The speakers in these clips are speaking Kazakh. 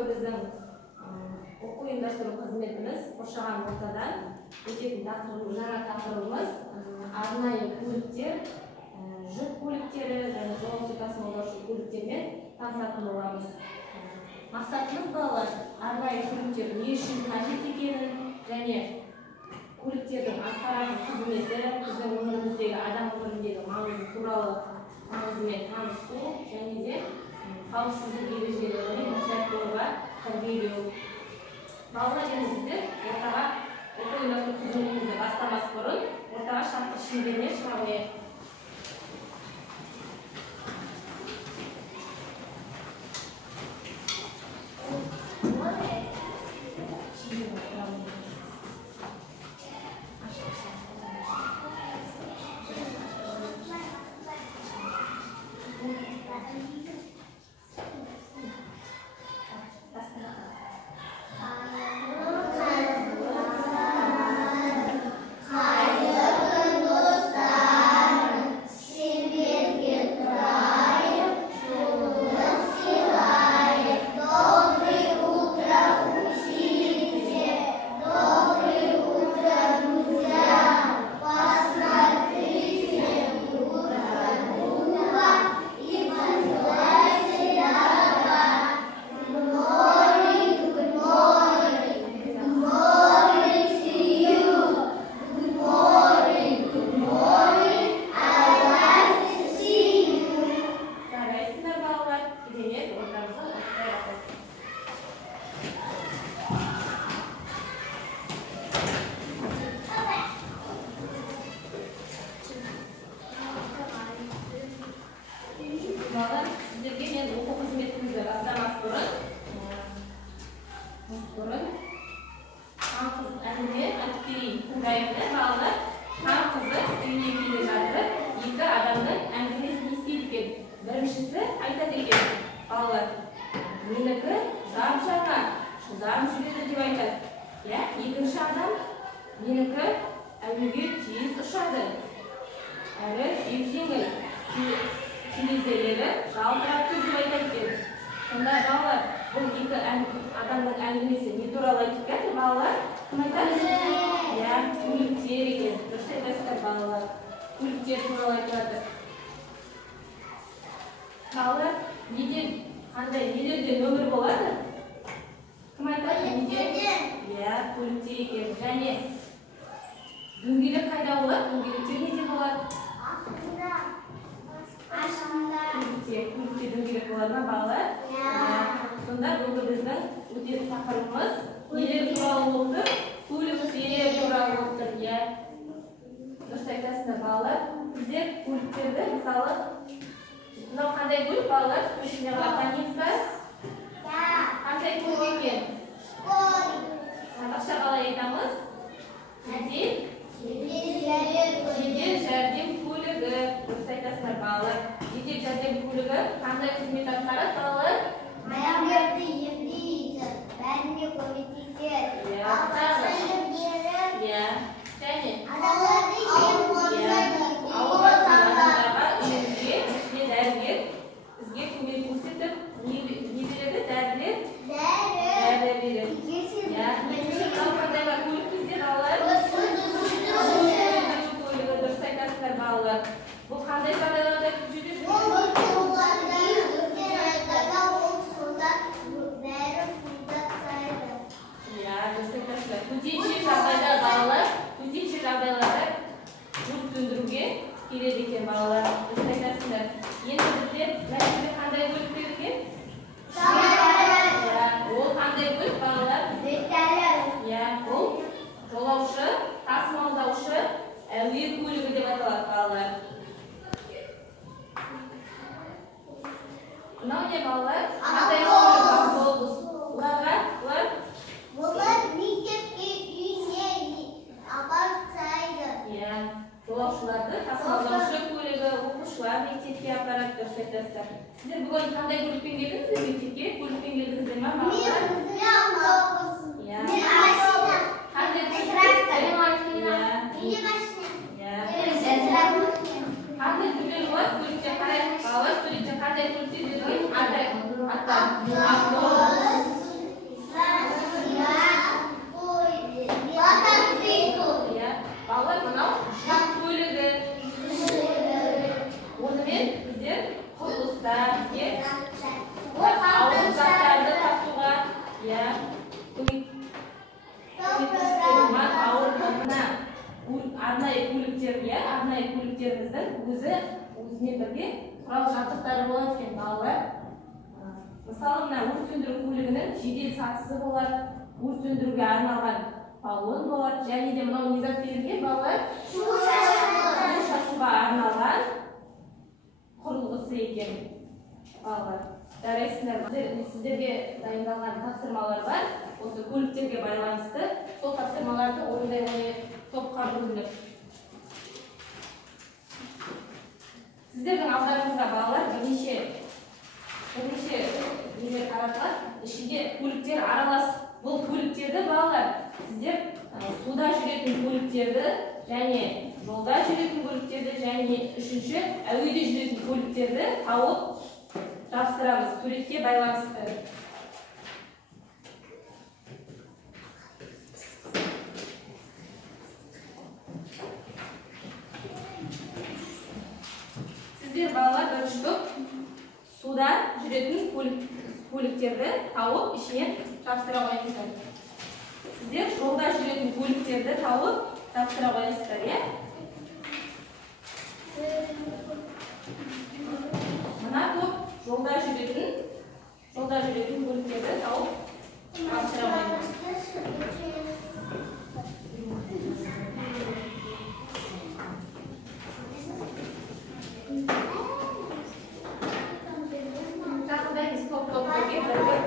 бүгінгі біздің оқу ұйымдастыру қызметіміз қоршаған ортадан өтетін жаңа тақырыбымыз арнайы көліктер, жүк көліктері және жолаушы тасымалдаушы көліктермен танысатын боламыз. Мақсатымыз балалар арнайы көліктер не үшін қажет екенін және көліктердің атқаратын қызметі, біздің өміріміздегі адам өміріндегі маңызы туралы маңызымен танысу және де қауіпсіздік ережелеріне мұқият болуға тәрбиелеу. Балалар, енді біздер ортаға оқу ұйымдастыру қызметімізді бастамас бұрын ортаға шартты шеңберіне шыға қояйық. Сіздерге мен оқу қызметімізді бастамас бұрын қан қыз әңгіме айтып берейін. Тыңдайықшы балалар. Қан қызы үйіне келе жатыр, екі адамның әңгімесін естиді екен. Біріншісі айтады екен, балалар, менікі жап-жаңа, шыдам жүреді деп айтады. Екінші адам, менікі әуеге тез ұшады, әрі жеп-жеңіл, терезелері жалтырап тұр деп айтады екен. Сонда балалар, бұл екі адамның әңгімесі не туралы айтып кетті, балалар? Кім айтады? Көліктер екен. Дұрыс айтасыздар, балалар. Көліктер туралы айтып жатыр. Балалар, қандай нелерде нөмір болады? Кім айтады? Көліктер екен. Және дөңгелек қайда болады? Дөңгелектер неде болады? Көлікте дөңгелек болады ма, балалар? Сонда бүгінгі біздің өтетін тақырыбымыз нелер туралы болып тұр? Көліктер туралы болып тұр. Дұрыс айтасыздар, балалар. Біздер көліктерді, мысалы, мынау қандай көлік, балалар? Көшіне қарап танимыз ба? Қандай көлік екен? Қазақша қалай айтамыз? Жедел жәрдем көлігі. Дұрыс айтасыздар, балалар. Жедел жәрдем көлігі қандай қызмет атқарады, балалар? Аямдарды емдейді, бәріне көмектеседі. Және адамдарды адамдарға үйімізге дәрігер бізге көмек көрсетіп, не береді? Дәрілер береді. Қандай бар көлік бізде, балалар? Көлігі. Дұрыс айтасыздар, балалар. Бұл қандай жағдайларда жүреді? Төтенше жағдайда балалар, төтенше жағдайларда өрт сөндіруге келеді екен, балалар. Дұрыс айтасыздар. Енді бізде мәселе қандай көлік екен? Ол қандай көлік, балалар? Ол жолаушы, тасымалдаушы әуе көлігі деп аталады, балалар. Мынау не, балалар? Қандай көлік? Автобус. Олар мектепке үйіне апарып тастайды. Жолаушыларды тасымалдаушы көлігі, оқушылар мектепке апарады. Дұрыс айтасыздар. Сіздер бүгін қандай көлікпен келдіңіздер мектепке? Көлікпен келдіңіздер ма, балалар? Қандай түрлері бар көлікте? Қарайық, балалар, суретте қандай көліктер берген? Автобус, өзімен бірге құрал жабдықтары болады екен балалар. Мысалы, мына өрт сөндіру көлігінің жедел сатысы болады, өрт сөндіруге арналған баллон болады, және де мынау не зат берілген балалар? Су шашуға арналған құрылғысы екен балалар. Жарайсыңдар, сіздерге дайындалған тапсырмалар бар. Осы көліктерге байланысты сол тапсырмаларды орындай қойып топқа бөлініп. Сіздердің алдарыңызға балалар бірнеше нелер таратылады. Ішінде көліктер аралас. Бұл көліктерді балалар сіздер суда жүретін көліктерді және жолда жүретін көліктерді және үшінші әуеде жүретін көліктерді тауып тапсырамыз суретке байланысты. Сіздер балалар бірінші топ суда жүретін көліктерді тауып ішінен тапсыра қойыңыздар. Сіздер жолда жүретін көліктерді тауып тапсыра қойыңыздар, иә? Мына топ жолда жүретін көліктерді тауып тапсыра қойыңыздар. Жақындаймыз топ-топқа бір-бір.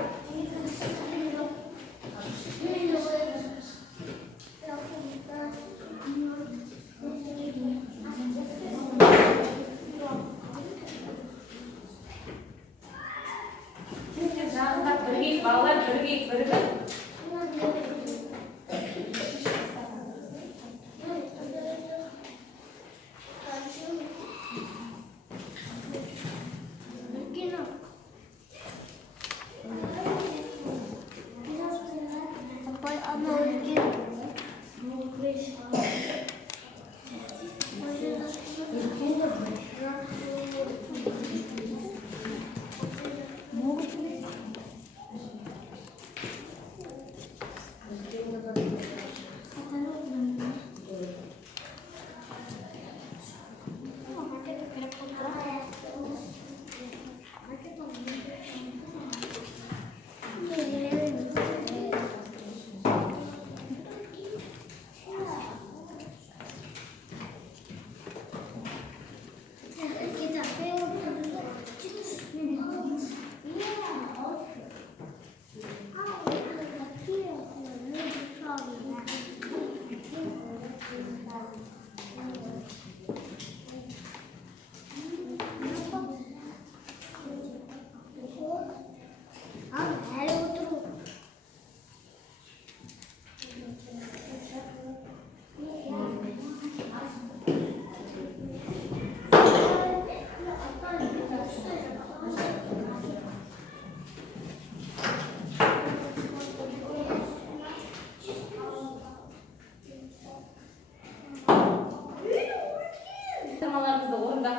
Жақындап бірге балалар бірге.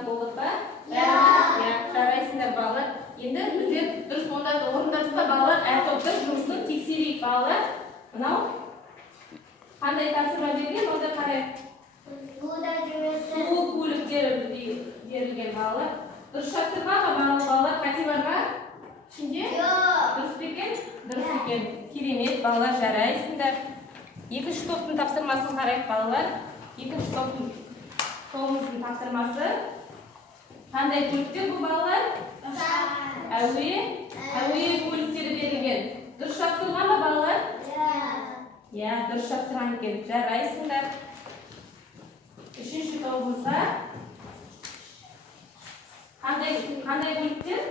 Болдық па? Жарайсыңдар балалар. Енді біздер дұрыс ондарды орындадық па балалар? Әр топтың жұмысын тексерейік балалар. Мынау қандай тапсырма берген? Онда қарай. Су көліктері берілген балалар. Дұрыс тапсырма ма балалар? Қате бар ма? Ішінде? Дұрыс па екен? Дұрыс екен. Керемет балалар, жарайсыңдар. Екінші топтың тапсырмасын қарайық балалар. Екінші топтың тобымыздың тапсырмасы. Қандай көліктер бұл балалар? Әуе көліктері берілген. Дұрыс тапсырма ма балалар? Иә, дұрыс тапсырған екен. Жарайсыңдар. Үшінші тобымызға қандай көліктер?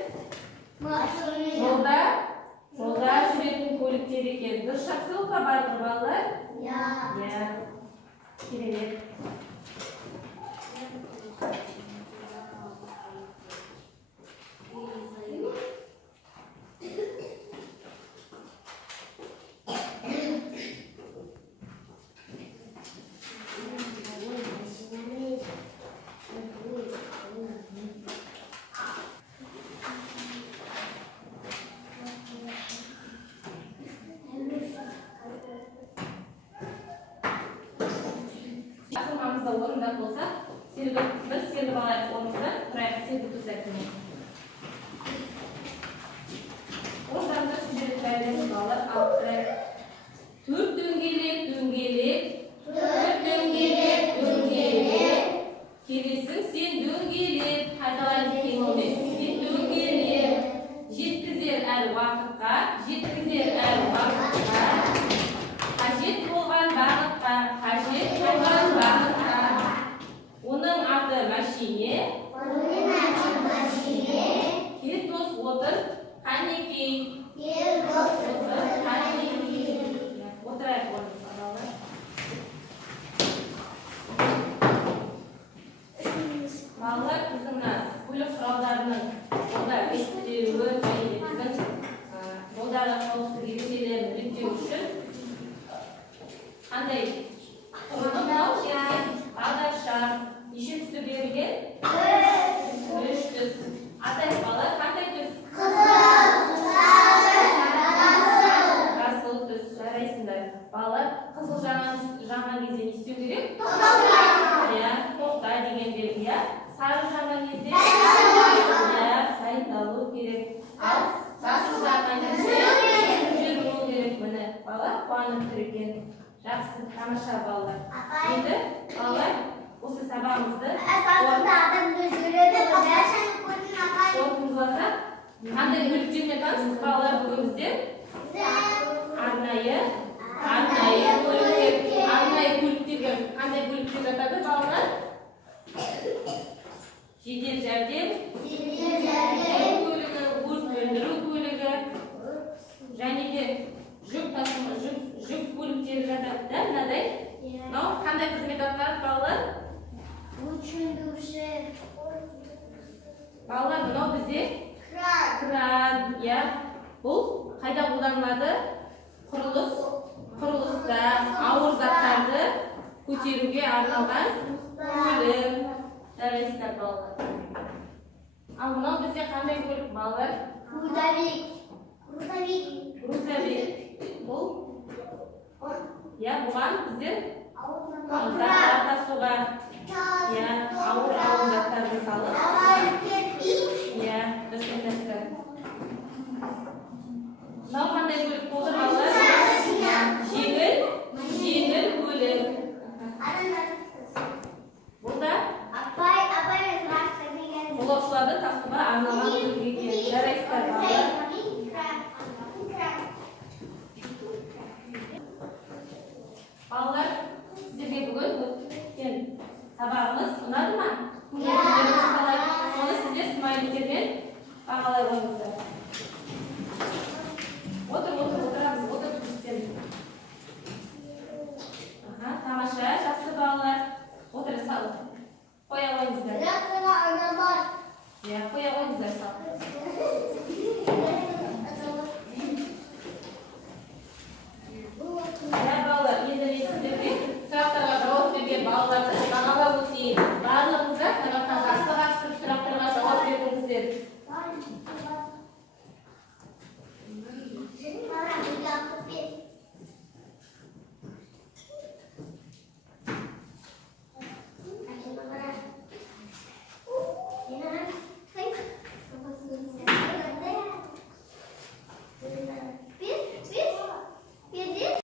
Жолда жүретін көліктер екен. Дұрыс тапсырылып па барлығы балалар? Иә. Керемет. балалар алып тұрайық. Төрт дөңгелек, дөңгелек. Төрт дөңгелек, дөңгелек. Келесің сен дөңгелек. Қайталаймыз қимылмен. Сен дөңгелек. Жеткізер әр уақытқа. Жеткізер әр уақытқа. Қажет болған бағытқа. Қажет болған бағытқа. Оның аты машине. Кертос отыр, қанекей. Отырайық орнымызға балалар. Балалар біздің көлік құралдарының жолда реттеуі және біздің жолдағы қауіпсіздік ережелерін реттеу үшін қандай бағдаршам неше түсті берілген? 3 түс. Атайық балалар, қандай түс? Жасыл түс. Жарайсыңдар. Балалар, қызыл жанған кезде не істеу керек? Тоқта деген белгі. Сары жанған кезде дайындалу керек. Ал жасыл жанған кезде жүру керек. Міне, балалар қуанып тұр екен. Жақсы, тамаша балалар. Енді балалар осы сабағымызды қорытындыласақ, қандай көліктермен таныстық балалар бүгін бізде? Арнайы көліктерге қандай көліктер жатады балалар? Жедел жәрдем көлігі, өрт сөндіру көлігі және де жүк көліктері жатады да, мынадай. Мынау қандай қызмет атқарады балалар? Балалар, мынау бізде кран. Бұл қайда қолданылады? Құрылыста ауыр заттарды көтеруге арналған көлік. Жарайсыздар балалар. Ал мынау бізде қандай көлік балалар? Грузовик. Бұл бұған біздер заттар тасуға, ауыр заттарды салып, дұрыс